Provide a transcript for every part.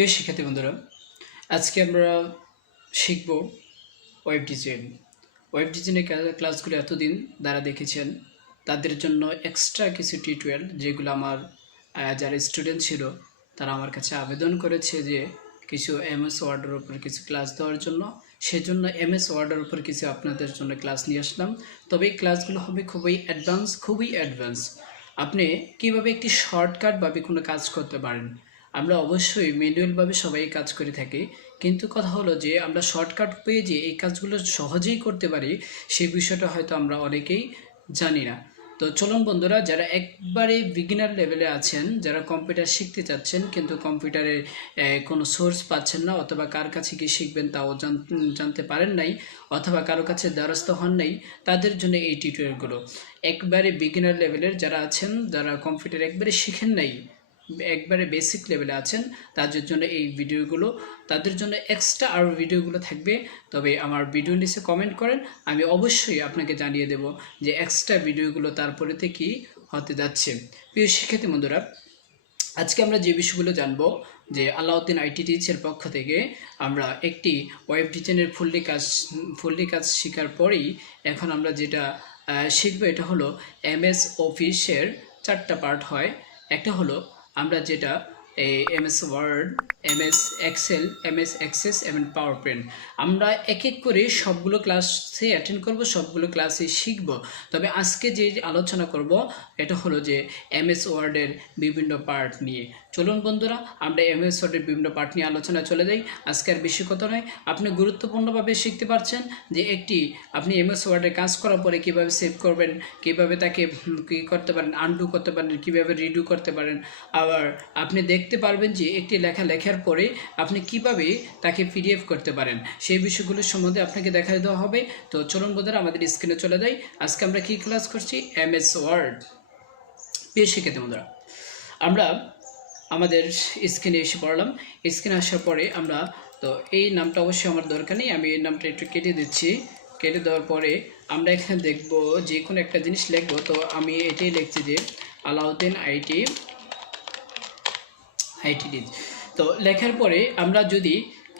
প্রিয় শিক্ষার্থী বন্ধুরা, আজকে আমরা শিখব ওয়েব ডিজাইন। ওয়েব ডিজাইনের ক্লাসগুলো এতদিন যারা দেখেছেন তাদের জন্য এক্সট্রা কিছু টিউটোরিয়াল যেগুলো আমার যারা স্টুডেন্ট ছিল তারা আমার কাছে আবেদন করেছে যে কিছু এমএস ওয়ার্ডের উপর কিছু ক্লাস দেওয়ার জন্য। সেজন্য এমএস ওয়ার্ডের উপর কিছু আপনাদের জন্য ক্লাস নিয়ে আসলাম। তবে এই ক্লাসগুলো হবে খুবই অ্যাডভান্স। আপনি কিভাবে একটি শর্টকাটভাবে কোনো কাজ করতে পারেন। আমরা অবশ্যই ম্যানুয়ালভাবে সবাই কাজ করে থাকি, কিন্তু কথা হলো যে আমরা শর্টকাট পেয়ে যে এই কাজগুলো সহজেই করতে পারি সেই বিষয়টা হয়তো আমরা অনেকেই জানি না। তো চলুন বন্ধুরা, যারা একবারে বিগিনার লেভেলে আছেন, যারা কম্পিউটার শিখতে চাচ্ছেন কিন্তু কম্পিউটারে কোনো সোর্স পাচ্ছেন না, অথবা কার কাছে গিয়ে শিখবেন তাও জানতে পারেন নাই, অথবা কারো কাছে দ্বারস্থ হন নাই, তাদের জন্য এই টিউটোরিয়ালগুলো। একবারে বিগিনার লেভেলের যারা আছেন, যারা কম্পিউটার একবারে শিখেন নাই, একবারে বেসিক লেভেলে আছেন, তাদের জন্য এই ভিডিওগুলো, তাদের জন্য এক্সট্রা আরও ভিডিওগুলো থাকবে। তবে আমার ভিডিও নিচে কমেন্ট করেন, আমি অবশ্যই আপনাকে জানিয়ে দেব যে এক্সট্রা ভিডিওগুলো তারপরেতে কি হতে যাচ্ছে। প্রিয় শিক্ষার্থী বন্ধুরা, আজকে আমরা যে বিষয়গুলো জানবো যে আলাউদ্দিন আইটিটিএর পক্ষ থেকে আমরা একটি ওয়েব ডিজাইনের ফুললি কাজ শেখার পরেই এখন আমরা যেটা শিখবো এটা হলো এমএস অফিসের 4টা পার্ট হয়। একটা হলো আমরা যেটা MS Word, MS Excel, MS Access এবং পাওয়ার পয়েন্ট, আমরা এক এক করে সবগুলো ক্লাসে অ্যাটেন্ড করব, সবগুলো ক্লাসে শিখব। তবে আজকে যে আলোচনা করব এটা হলো যে এমএস ওয়ার্ডের বিভিন্ন পার্ট নিয়ে। চলুন বন্ধুরা, আমরা এমএস ওয়ার্ডের বিভিন্ন পার্ট নিয়ে আলোচনা চলে যাই। আজকের বেশি কথা নয়, আপনি গুরুত্বপূর্ণভাবে শিখতে পারছেন যে আপনি এমএস ওয়ার্ডে কাজ করার পরে কীভাবে সেভ করবেন, কীভাবে তাকে কী করতে পারেন, আনডু করতে পারেন, কীভাবে রিডু করতে পারেন। আবার আপনি দেখতে পারবেন যে একটি লেখার পরে আপনি কিভাবে তাকে পিডিএফ করতে পারেন, সেই বিষয়গুলোর সম্বন্ধে আপনাকে দেখা দেওয়া হবে। তো চলুন বন্ধুরা, আমাদের স্ক্রিনে চলে যাই। আজকে আমরা কি ক্লাস করছি? MS Word. প্রিয় শিক্ষার্থী বন্ধুরা, আমরা আমাদের স্ক্রিনে এসে পড়লাম। স্ক্রিনে আসার পরে আমরা তো এই নামটা অবশ্যই আমার দরকার নেই, আমি এই নামটা একটু কেটে দিচ্ছি। কেটে দেওয়ার পরে আমরা এখানে দেখব যে কোনো একটা জিনিস লিখবো। তো আমি এটাই লিখছি যে আলাউদ্দিন আইটিটি। তো লেখার পরে আমরা যদি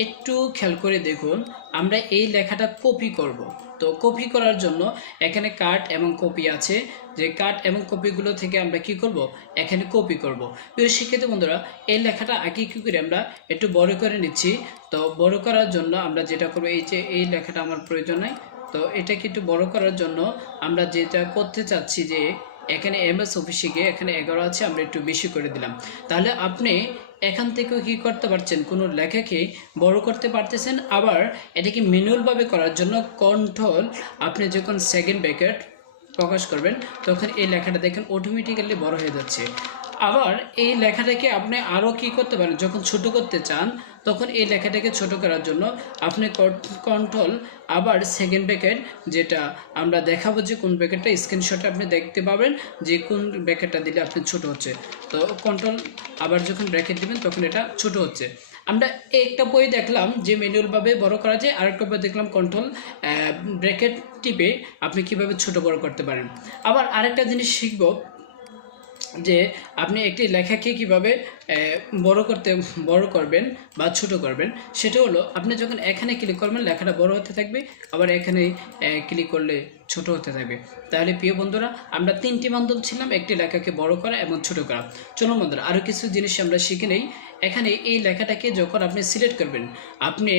একটু খেয়াল করে দেখুন, আমরা এই লেখাটা কপি করব। তো কপি করার জন্য এখানে কাট এবং কপি আছে, যে কাট এবং কপিগুলো থেকে আমরা কি করব, এখানে কপি করব। প্রিয় শিক্ষার্থী বন্ধুরা, এই লেখাটা আগে কী করে আমরা একটু বড় করে নিচ্ছি। তো বড় করার জন্য আমরা যেটা করব, এই যে এই লেখাটা আমার প্রয়োজন নাই, তো এটাকে একটু বড় করার জন্য আমরা যেটা করতে চাচ্ছি যে এখানে এমএস অফিসে গিয়ে এখানে 11 আছে, আমরা একটু বেশি করে দিলাম। তাহলে আপনি এখান থেকেও কী করতে পারছেন, কোনো লেখাকে বড় করতে পারতেছেন। আবার এটাকে ম্যানুয়ালভাবে করার জন্য কন্ট্রোল, আপনি যখন সেকেন্ড ব্র্যাকেট প্রকাশ করবেন তখন এই লেখাটা দেখেন অটোমেটিক্যালি বড় হয়ে যাচ্ছে। আবার এই লেখাটাকে আপনি আরও কী করতে পারেন, যখন ছোট করতে চান তখন এই লেখাটাকে ছোট করার জন্য আপনি কন্ট্রোল আবার সেকেন্ড ব্র্যাকেট, যেটা আমরা দেখাবো যে কোন ব্র্যাকেটটা, স্ক্রিনশটে আপনি দেখতে পাবেন যে কোন ব্র্যাকেটটা দিলে আপনি ছোট হচ্ছে। তো কন্ট্রোল আবার যখন ব্র্যাকেট দিবেন তখন এটা ছোট হচ্ছে। আমরা একটা বই দেখলাম যে ম্যানুয়ালভাবে বড় করা যায়, আরেকটা বই দেখলাম কন্ট্রোল ব্র্যাকেট টিপে আপনি কিভাবে ছোট বড় করতে পারেন। আবার আরেকটা জিনিস শিখব যে আপনি একটি লেখাকে কিভাবে বড় করবেন বা ছোট করবেন। সেটা হলো আপনি যখন এখানে ক্লিক করবেন লেখাটা বড় হতে থাকবে, আবার এখানে ক্লিক করলে ছোট হতে থাকবে। তাহলে প্রিয় বন্ধুরা, আমরা 3টি মাধ্যম ছিলাম, একটি লেখাকে বড় করা এবং ছোট করা। চলুন বন্ধুরা, আরও কিছু জিনিস আমরা শিখে নেই। এখানে এই লেখাটাকে যখন আপনি সিলেক্ট করবেন, আপনি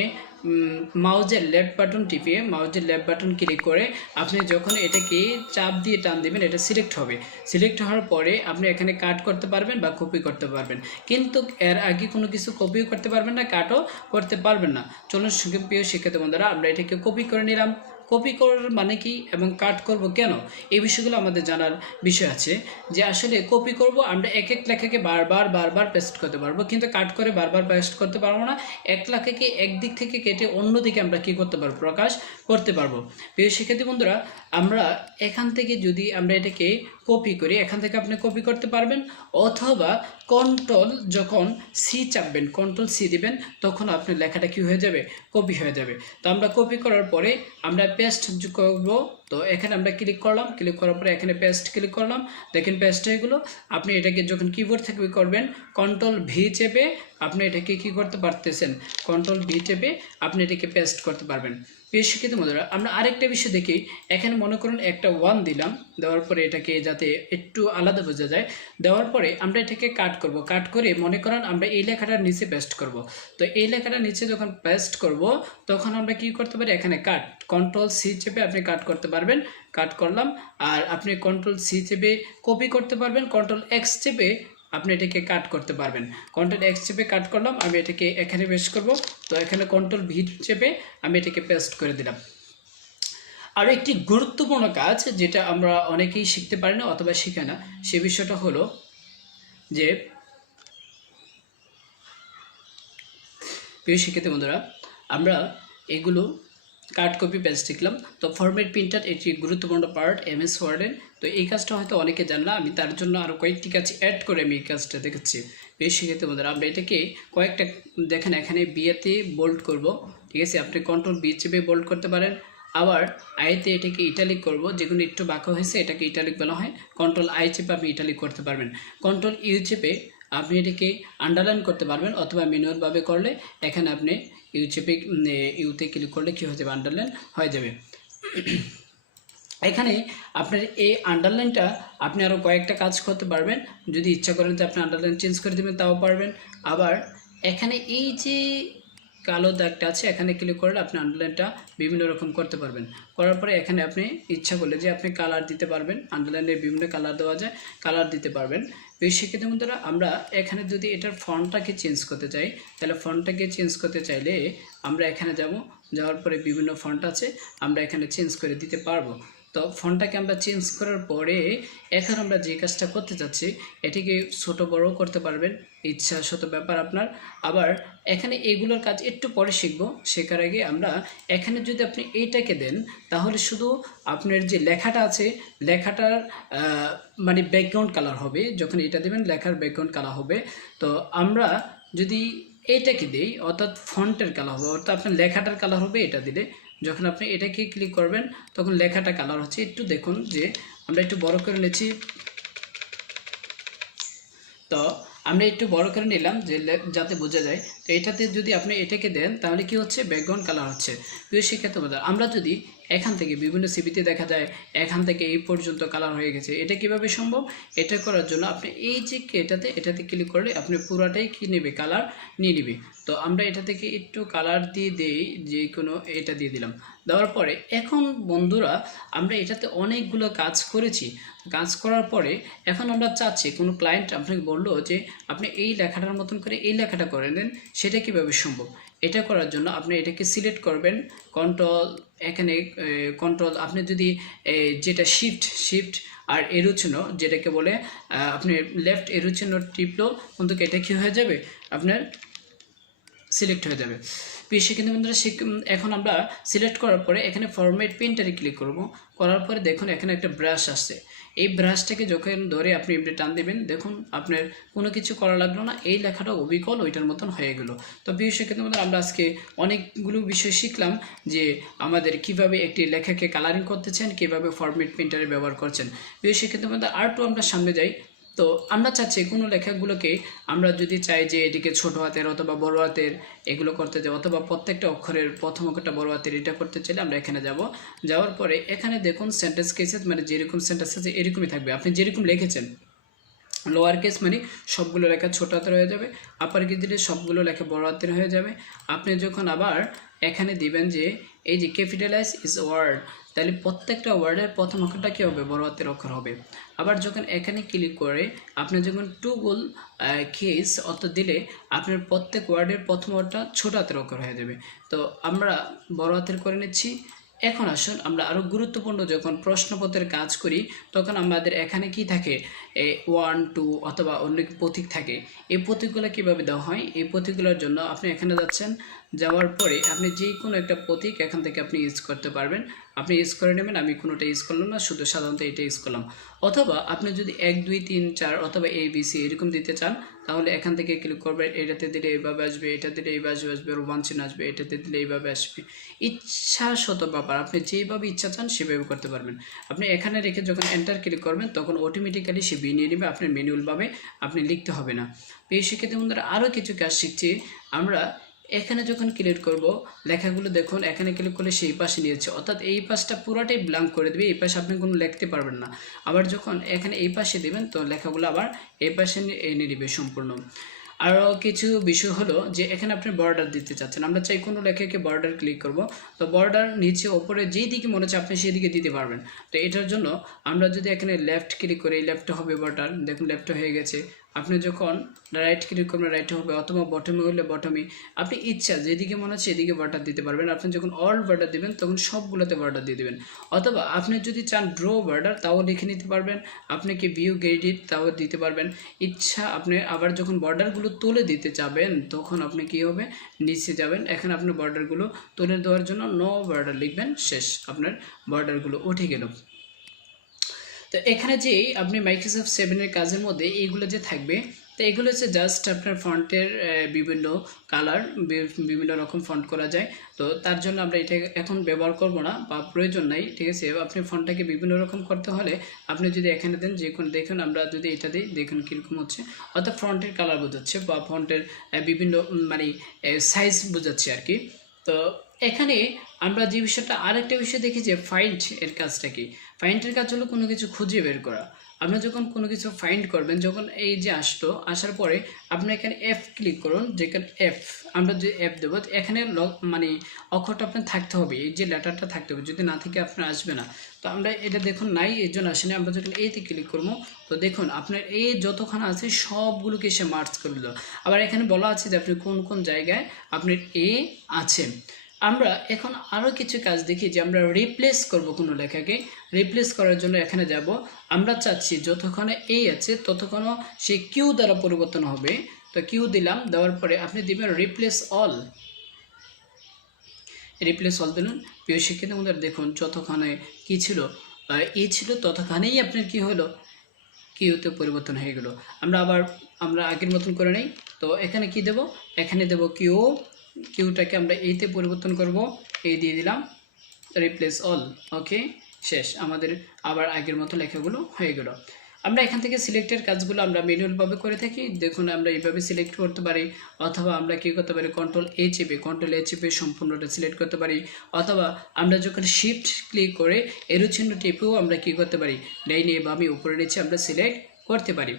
মাউজের লেফট বাটন টিপে মাউজের লেফট বাটন ক্লিক করে আপনি যখন এটাকে চাপ দিয়ে টান দেবেন এটা সিলেক্ট হবে। সিলেক্ট হওয়ার পরে আপনি এখানে কাট করতে পারবেন বা কপি করতে পারবেন, কিন্তু এর আগে কোনো কিছু কপিও করতে পারবেন না, কাটও করতে পারবেন না। চলুন প্রিয় শিক্ষার্থী বন্ধুরা, আমরা এটাকে কপি করে নিলাম। কপি করার মানে কি এবং কাট করব কেন, এই বিষয়গুলো আমাদের জানার বিষয় আছে। যে আসলে কপি করব আমরা এক লেখাকে বারবার পেস্ট করতে পারবো, কিন্তু কাট করে বারবার পেস্ট করতে পারবো না। এক লেখাকে একদিক থেকে কেটে অন্যদিকে আমরা কি করতে পারবো, প্রকাশ করতে পারবো। প্রিয় শিক্ষার্থী বন্ধুরা, আমরা এখান থেকে যদি আমরা এটাকে কপি করি, এখান থেকে আপনি কপি করতে পারবেন, অথবা কন্ট্রোল যখন সি চাপবেন, কন্ট্রোল সি দিবেন, তখন আপনার লেখাটা কি হয়ে যাবে, কপি হয়ে যাবে। তো আমরা কপি করার পরে আমরা পেস্ট করব। তো এখানে আমরা ক্লিক করলাম, ক্লিক করার পরে এখানে পেস্ট ক্লিক করলাম, দেখেন পেস্ট হয়ে গেলো। আপনি এটাকে যখন কিবোর্ড থেকে করবেন কন্ট্রোল ভি চেপে আপনি এটাকে কী করতে পারতেছেন, কন্ট্রোল ভি চেপে আপনি এটাকে পেস্ট করতে পারবেন। প্রিয় শিক্ষিত বন্ধুরা, আমরা আরেকটা বিষয় দেখি। এখানে মনে করুন একটা 1 দিলাম, দেওয়ার পরে এটাকে যাতে একটু আলাদা বোঝা যায়, দেওয়ার পরে আমরা এটাকে কাট করব। কাট করে মনে করেন আমরা এই লেখাটার নিচে পেস্ট করব। তো এই লেখাটার নিচে যখন পেস্ট করব তখন আমরা কি করতে পারি, এখানে কাট, কন্ট্রোল সি চেপে আপনি কাট করতে পারবেন। কাট করলাম। আর আপনি কন্ট্রোল সি চেপে কপি করতে পারবেন, কন্ট্রোল এক্স চেপে আপনি এটাকে কাট করতে পারবেন। কন্ট্রোল এক্স চেপে কাট করলাম, আমি এটাকে এখানে পেস্ট করব। তো এখানে কন্ট্রোল ভি চেপে আমি এটাকে পেস্ট করে দিলাম। আর একটি গুরুত্বপূর্ণ কাজ যেটা আমরা অনেকেই শিখতে পারি না অথবা শিখে না, সে বিষয়টা হলো যে, প্রিয় শিক্ষিত বন্ধুরা, আমরা এগুলো কাট কপি পেস্ট শিখলাম। তো ফরম্যাট প্রিন্টার একটি গুরুত্বপূর্ণ পার্ট এমএস ওয়ার্ডের। তো এই কাজটা হয়তো অনেকে জানে না, আমি তার জন্য আরও কয়েকটি কাজ অ্যাড করে আমি এই কাজটা দেখাচ্ছি। প্রিয় শিক্ষিত বন্ধুরা, আমরা এটাকে কয়েকটা দেখেন এখানে বিয়েতে বোল্ড করব, ঠিক আছে। আপনি কন্ট্রোল বি চেপে বোল্ড করতে পারেন। আবার আইতে এটাকে ইটালিক করব, যেগুলো একটু বাঁকা হয়েছে এটাকে ইটালিক বলা হয়। কন্ট্রোল আই চেপে আপনি ইটালিক করতে পারবেন। কন্ট্রোল ইউ চেপে আপনি এটাকে আন্ডারলাইন করতে পারবেন, অথবা ম্যানুয়ালভাবে করলে এখানে আপনি ইউ চেপে ইউতে ক্লিক করলে কী হয়ে যাবে, আন্ডারলাইন হয়ে যাবে। এখানে আপনার এই আন্ডারলাইনটা আপনি আরও কয়েকটা কাজ করতে পারবেন। যদি ইচ্ছা করেন তো আপনি আন্ডারলাইন চেঞ্জ করে দেবেন, তাও পারবেন। আবার এখানে এই যে কালো দাগটা আছে এখানে ক্লিক করলে আপনি আন্ডারলাইনটা বিভিন্ন রকম করতে পারবেন। করার পরে এখানে আপনি ইচ্ছা করলে যে আপনি কালার দিতে পারবেন, আন্ডারলাইনের বিভিন্ন কালার দেওয়া যায়, কালার দিতে পারবেন। এই শিক্ষিত বন্ধুরা, আমরা এখানে যদি এটার ফন্টটাকে চেঞ্জ করতে চাই, তাহলে ফন্টটাকে চেঞ্জ করতে চাইলে আমরা এখানে যাব, যাওয়ার পরে বিভিন্ন ফন্ট আছে আমরা এখানে চেঞ্জ করে দিতে পারবো। তো ফন্টটাকে আমরা চেঞ্জ করার পরে এখন আমরা যে কাজটা করতে যাচ্ছি এটিকে ছোট বড় করতে পারবেন, ইচ্ছা শত ব্যাপার আপনার। আবার এখানে এগুলোর কাজ একটু পরে শিখবো, শেখার আগে আমরা এখানে যদি আপনি এইটাকে দেন তাহলে শুধু আপনার যে লেখাটা আছে লেখাটার মানে ব্যাকগ্রাউন্ড কালার হবে। যখন এটা দেবেন লেখার ব্যাকগ্রাউন্ড কালার হবে। তো আমরা যদি এইটাকে দিই অর্থাৎ ফন্টের কালার হবে, অর্থাৎ আপনার লেখাটার কালার হবে এটা দিলে। যখন আপনি এটাকে ক্লিক করবেন তখন লেখাটা কালার হচ্ছে। একটু দেখুন যে আমরা একটু বড় করে নিচ্ছি, তো আমরা একটু বড় করে নিলাম যে যাতে বোঝা যায়। তো এটাতে যদি আপনি এটাকে দেন তাহলে কি হচ্ছে, ব্যাকগ্রাউন্ড কালার হচ্ছে। প্রিয় শিক্ষার্থী বন্ধুরা, আমরা যদি এখান থেকে বিভিন্ন সিবিতে দেখা যায় এখান থেকে এই পর্যন্ত কালার হয়ে গেছে, এটা কিভাবে সম্ভব? এটা করার জন্য আপনি এই যে এটাতে ক্লিক করলে আপনি পুরাটাই কি নেবে, কালার নিয়ে নেবে। তো আমরা এটা থেকে একটু কালার দিয়ে দেই, যে কোনো এটা দিয়ে দিলাম। দেওয়ার পরে এখন বন্ধুরা আমরা এটাতে অনেকগুলো কাজ করেছি। কাজ করার পরে এখন আমরা চাচ্ছি, কোনো ক্লায়েন্ট আপনাকে বললো যে আপনি এই লেখাটার মতন করে এই লেখাটা করে দেন, সেটা কীভাবে সম্ভব? এটা করার জন্য আপনি এটাকে সিলেক্ট করবেন, কন্ট্রোল, এখানে কন্ট্রোল, আপনি যদি যেটা শিফট আর এরো চিহ্ন যেটাকে বলে আপনি লেফট এরো চিহ্ন টিপলো কিন্তু এটা কী হয়ে যাবে, আপনার সিলেক্ট হয়ে যাবে। পিসি কিন্তু বন্ধুরা এখন আমরা সিলেক্ট করার পরে এখানে ফরম্যাট প্রিন্টারে ক্লিক করব। করার পরে দেখুন এখানে একটা ব্রাশ আসছে। এই ব্রাশটাকে যখন ধরে আপনি এমনি টান দেবেন, দেখুন আপনার কোনো কিছু করা লাগলো না, এই লেখাটা অবিকল ওইটার মতন হয়ে গেল। তো প্রিয় শিক্ষার্থী বন্ধুরা, আমরা আজকে অনেকগুলো বিষয় শিখলাম যে আমাদের কিভাবে একটি লেখাকে কালারিং করতেছেন, কিভাবে ফরম্যাট প্রিন্টারে ব্যবহার করছেন। প্রিয় শিক্ষার্থী বন্ধুরা, আর একটু আমরা সামনে যাই। তো আমরা চাচ্ছি কোনো লেখাগুলোকে আমরা যদি চাই যে এটিকে ছোট হাতের অথবা বড় হাতের এগুলো করতে যাবো, অথবা প্রত্যেকটা অক্ষরের প্রথম অক্ষরটা বড় হাতের এটা করতে চাইলে আমরা এখানে যাব। যাওয়ার পরে এখানে দেখুন সেন্টেন্স কেসেস, মানে যেরকম সেন্টেন্স আছে এরকমই থাকবে, আপনি যেরকম লিখেছেন। লোয়ার কেস মানে সবগুলো লেখা ছোট হাতের হয়ে যাবে, আপার কেস দিলে সবগুলো লেখা বড় হাতের হয়ে যাবে। আপনি যখন আবার এখানে দিবেন যে এই যে ক্যাপিটালাইজ ইজ ওয়ার্ড, তাহলে প্রত্যেকটা ওয়ার্ডের প্রথম অক্ষরটা কী হবে, বড় হাতের অক্ষর হবে। আবার যখন এখানে ক্লিক করে আপনি যখন টুগুল কেস অর্থ দিলে আপনার প্রত্যেক ওয়ার্ডের প্রথম ওয়ার্ডটা ছোট হাতের অক্ষর হয়ে যাবে। তো আমরা বড় হাতের করে নিচ্ছি। এখন আসুন আমরা আরও গুরুত্বপূর্ণ যখন প্রশ্নপত্রের কাজ করি তখন আমাদের এখানে কি থাকে, 1, 2 অথবা অন্য প্রতীক থাকে। এই প্রতীকগুলো কীভাবে দেওয়া হয়, এই প্রতীকগুলোর জন্য আপনি এখানে যাচ্ছেন, যাওয়ার পরে আপনি যে কোনো একটা প্রতীক এখান থেকে আপনি ইউজ করতে পারবেন। আপনি ইউজ করে নেবেন। আমি কোনোটা ইউজ করলাম না, শুধু সাধারণত এটা ইউজ করলাম। অথবা আপনি যদি 1 2 3 4 অথবা ABC এরকম দিতে চান, তাহলে এখান থেকে ক্লিক করবেন। এটাতে দিলে এইভাবে আসবে, এটা দিলে এইভাবে আসবে, রোমান চিহ্ন আসবে, এটাতে দিলে এইভাবে আসবে। ইচ্ছা শত ব্যাপার, আপনি যেইভাবে ইচ্ছা চান সেভাবে করতে পারবেন। আপনি এখানে রেখে যখন এন্টার ক্লিক করবেন তখন অটোমেটিক্যালি সে নিয়ে নেবে, আপনার ম্যানুয়ালভাবে আপনি লিখতে হবে না। এই শিক্ষার্থী বন্ধুরা আরও কিছু কাজ শিখছি আমরা। এখানে যখন ক্লিক করব লেখাগুলো দেখুন, এখানে ক্লিক করলে সেই পাশে নিয়েছে, অর্থাৎ এই পাশটা পুরাটাই ব্ল্যাঙ্ক করে দেবে, এই পাশে আপনি কোনো লিখতে পারবেন না। আবার যখন এখানে এই পাশে দেবেন তো লেখাগুলো আবার এই পাশে এনে নেবে সম্পূর্ণ। আরও কিছু বিষয় হলো যে এখানে আপনি বর্ডার দিতে চাচ্ছেন, আমরা চাই কোনো লেখাকে বর্ডার ক্লিক করব, তো বর্ডার নিচে ওপরে যেই দিকে মনে হচ্ছে আপনি সেই দিকে দিতে পারবেন। তো এটার জন্য আমরা যদি এখানে লেফট ক্লিক করি, লেফটে হবে বর্ডার, দেখুন লেফটে হয়ে গেছে। আপনি যখন রাইট ক্লিক করবেন রাইটে হবে, অথবা বটমে হলে বটমে, আপনি ইচ্ছা যেদিকে মনে হচ্ছে এদিকে বর্ডার দিতে পারবেন। আপনি যখন অল বর্ডার দেবেন তখন সবগুলোতে বর্ডার দিয়ে দেবেন। অথবা আপনি যদি চান ড্র বর্ডার তাও লিখে নিতে পারবেন, আপনি কি ভিউ গ্রেডিট তাও দিতে পারবেন ইচ্ছা। আপনি আবার যখন বর্ডারগুলো তুলে দিতে যাবেন তখন আপনি কি হবে, নিচে যাবেন, এখানে আপনি বর্ডারগুলো তুলে দেওয়ার জন্য নো বর্ডার লিখবেন, শেষ, আপনার বর্ডারগুলো উঠে গেল। তো এখানে যে আপনি মাইক্রোসফট 7 এর কাজের মধ্যে এইগুলো যে থাকবে, তো এগুলো হচ্ছে জাস্ট আপনার ফন্টের বিভিন্ন কালার, বিভিন্ন রকম ফন্ট করা যায়। তো তার জন্য আমরা এটা এখন ব্যবহার করব না বা প্রয়োজন নাই, ঠিক আছে। আপনি ফন্টটাকে বিভিন্ন রকম করতে হলে আপনি যদি এখানে দেন, যে কোনো দেখুন আমরা যদি এটা দিই দেখুন কীরকম হচ্ছে, অর্থাৎ ফন্টের কালার বোঝাচ্ছে বা ফন্টের বিভিন্ন মানে সাইজ বোঝাচ্ছে আর কি। তো এখানে আমরা যে বিষয়টা, আরেকটা বিষয় দেখি যে ফাইন্ড এর কাজটা কি। ফাইন্ডের কাজ হলো কোনো কিছু খুঁজে বের করা। আপনি যখন কোনো কিছু ফাইন্ড করবেন, যখন এই যে আসলো, আসার পরে আপনি এখানে এফ ক্লিক করুন, যেখানে এফ আমরা যে এফ দেবো এখানে মানে অক্ষরটা আপনার থাকতে হবে, এই যে লেটারটা থাকতে হবে, যদি না থাকে আপনার আসবে না। তো আমরা এটা দেখুন নাই, এর জন্য আসেনি। আমরা যখন এইতে ক্লিক করবো তো দেখুন আপনার এই যতক্ষণ আছে সবগুলোকে সে মার্চ করে দিল। আবার এখানে বলা আছে যে আপনি কোন কোন জায়গায় আপনার এ আছে। আমরা এখন আরও কিছু কাজ দেখি যে আমরা রিপ্লেস করব কোনো লেখাকে। রিপ্লেস করার জন্য এখানে যাব, আমরা চাচ্ছি যতক্ষণে এই আছে ততক্ষণও সে কিউ দ্বারা পরিবর্তন হবে। তো কিউ দিলাম, দেওয়ার পরে আপনি দিবেন রিপ্লেস অল। রিপ্লেস অল দিলেন। প্রিয় শিক্ষার্থী বন্ধুরা দেখুন যতক্ষণে কি ছিল, এই ছিল, ততক্ষণেই আপনার কি হলো, কিউতে পরিবর্তন হয়ে গেল। আমরা আগের মতন করে নেই। তো এখানে কি দেব, এখানে দেব কিউ, কিউটাকে আমরা এইতে পরিবর্তন করব, এই দিয়ে দিলাম, রিপ্লেস অল, ওকে, শেষ। আমাদের আবার আগের মতো লেখাগুলো হয়ে গেল। আমরা এখান থেকে সিলেক্টের কাজগুলো আমরা ম্যানুয়ালভাবে করে থাকি, দেখুন আমরা এইভাবে সিলেক্ট করতে পারি, অথবা আমরা কী করতে পারি, কন্ট্রোল এ চেপে সম্পূর্ণটা সিলেক্ট করতে পারি, অথবা আমরা যখন শিফট ক্লিক করে এরো চিহ্ন টেপেও আমরা কী করতে পারি, ডাইনে বামে উপরে নিচে আমরা সিলেক্ট করতে পারি।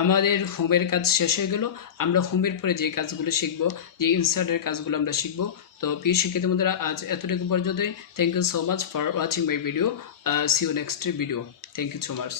আমাদের হোমের কাজ শেষ হয়ে গেল। আমরা হোমের পরে যে কাজগুলো শিখবো, যে ইনসার্টের কাজগুলো আমরা শিখবো। তো প্রিয় শিক্ষিত বন্ধুরা আজ এতটুকু পর্যন্তই। Thank you so much for watching my video. See you next video. Thank you so much.